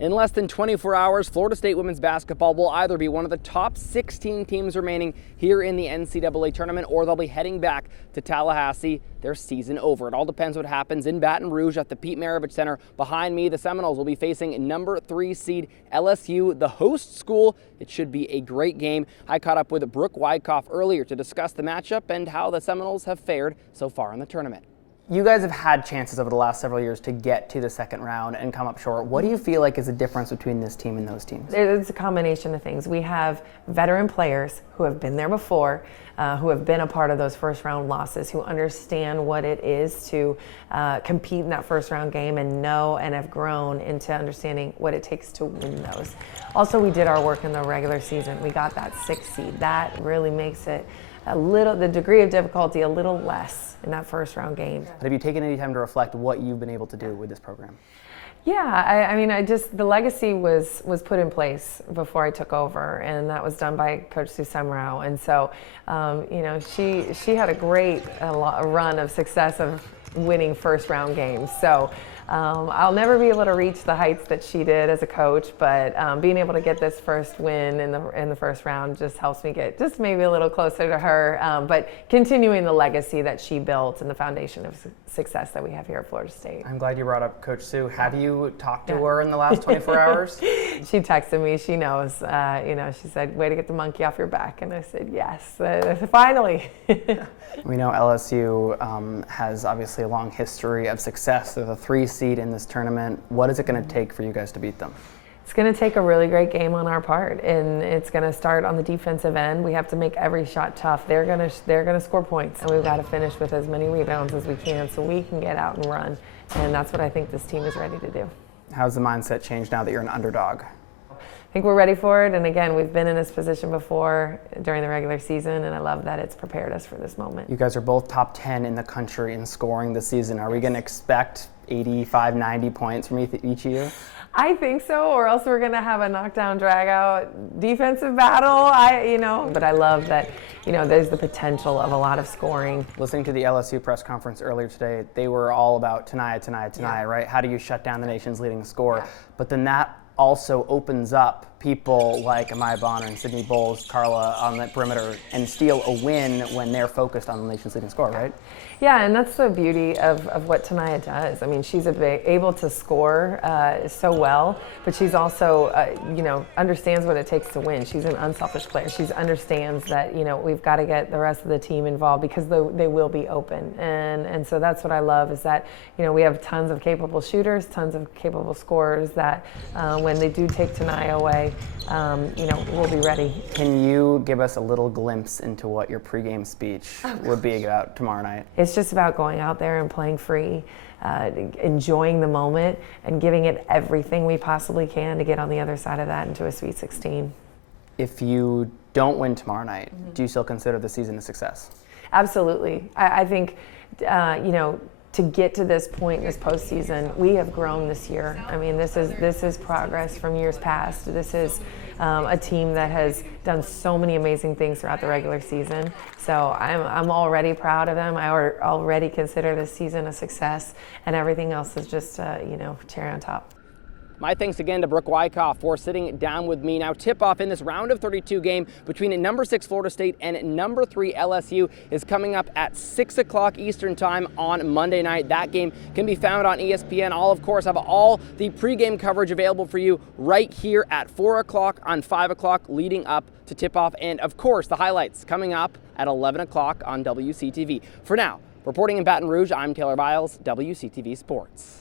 In less than 24 hours, Florida State women's basketball will either be one of the top 16 teams remaining here in the NCAA tournament, or they'll be heading back to Tallahassee, their season over. It all depends what happens in Baton Rouge at the Pete Maravich Center. Behind me, the Seminoles will be facing number 3 seed LSU, the host school. It should be a great game. I caught up with Brooke Wyckoff earlier to discuss the matchup and how the Seminoles have fared so far in the tournament. You guys have had chances over the last several years to get to the second round and come up short. What do you feel like is the difference between this team and those teams? It's a combination of things. We have veteran players who have been there before, who have been a part of those first round losses, who understand what it is to compete in that first round game and know and have grown into understanding what it takes to win those. Also, we did our work in the regular season. We got that 6th seed. That really makes it the degree of difficulty a little less in that first round game. Have you taken any time to reflect what you've been able to do with this program? Yeah, I mean, the legacy was put in place before I took over, and that was done by Coach Sue Semrau. And so, she had a great run of success of winning first round games. So I'll never be able to reach the heights that she did as a coach, but being able to get this first win in the first round just helps me get just maybe a little closer to her, but continuing the legacy that she built and the foundation of success that we have here at Florida State. I'm glad you brought up Coach Sue. Have you talked to her in the last 24 hours? She texted me. She knows. She said, "Way to get the monkey off your back," and I said, "Yes, finally." We know LSU has obviously a long history of success. They're the 3 seed in this tournament. What is it going to take for you guys to beat them? It's going to take a really great game on our part, and it's going to start on the defensive end. We have to make every shot tough. They're going to score points, and we've got to finish with as many rebounds as we can so we can get out and run. And that's what I think this team is ready to do. How's the mindset changed now that you're an underdog? I think we're ready for it, and again, we've been in this position before during the regular season, and I love that it's prepared us for this moment. You guys are both top 10 in the country in scoring this season. Are we going to expect 85, 90 points from each of you? I think so, or else we're going to have a knockdown, drag-out defensive battle. But I love that, there's the potential of a lot of scoring. Listening to the LSU press conference earlier today, they were all about tonight, yeah. Right? How do you shut down the nation's leading scorer? Yeah. But then that also opens up people like Amaya Bonner and Sydney Bowles, Carla on the perimeter, and steal a win when they're focused on the nation's leading scorer, right? Yeah, and that's the beauty of what Tanaya does. I mean, she's able to score so well, but she's also, understands what it takes to win. She's an unselfish player. She understands that, we've got to get the rest of the team involved because they will be open. And so that's what I love is that, we have tons of capable shooters, tons of capable scorers that when they do take Tanaya away, we'll be ready. Can you give us a little glimpse into what your pregame speech would be about tomorrow night? It's just about going out there and playing free, enjoying the moment, and giving it everything we possibly can to get on the other side of that into a Sweet 16. If you don't win tomorrow night, do you still consider the season a success? Absolutely. I think, to get to this point in this postseason, we have grown this year. I mean, this is progress from years past. This is a team that has done so many amazing things throughout the regular season. So I'm already proud of them. I already consider this season a success, and everything else is just cherry on top. My thanks again to Brooke Wyckoff for sitting down with me. Now, tip-off in this round of 32 game between number 6 Florida State and number 3 LSU is coming up at 6 o'clock Eastern time on Monday night. That game can be found on ESPN. I'll, of course, have all the pregame coverage available for you right here at 4 o'clock on 5 o'clock leading up to tip-off. And, of course, the highlights coming up at 11 o'clock on WCTV. For now, reporting in Baton Rouge, I'm Taylor Biles, WCTV Sports.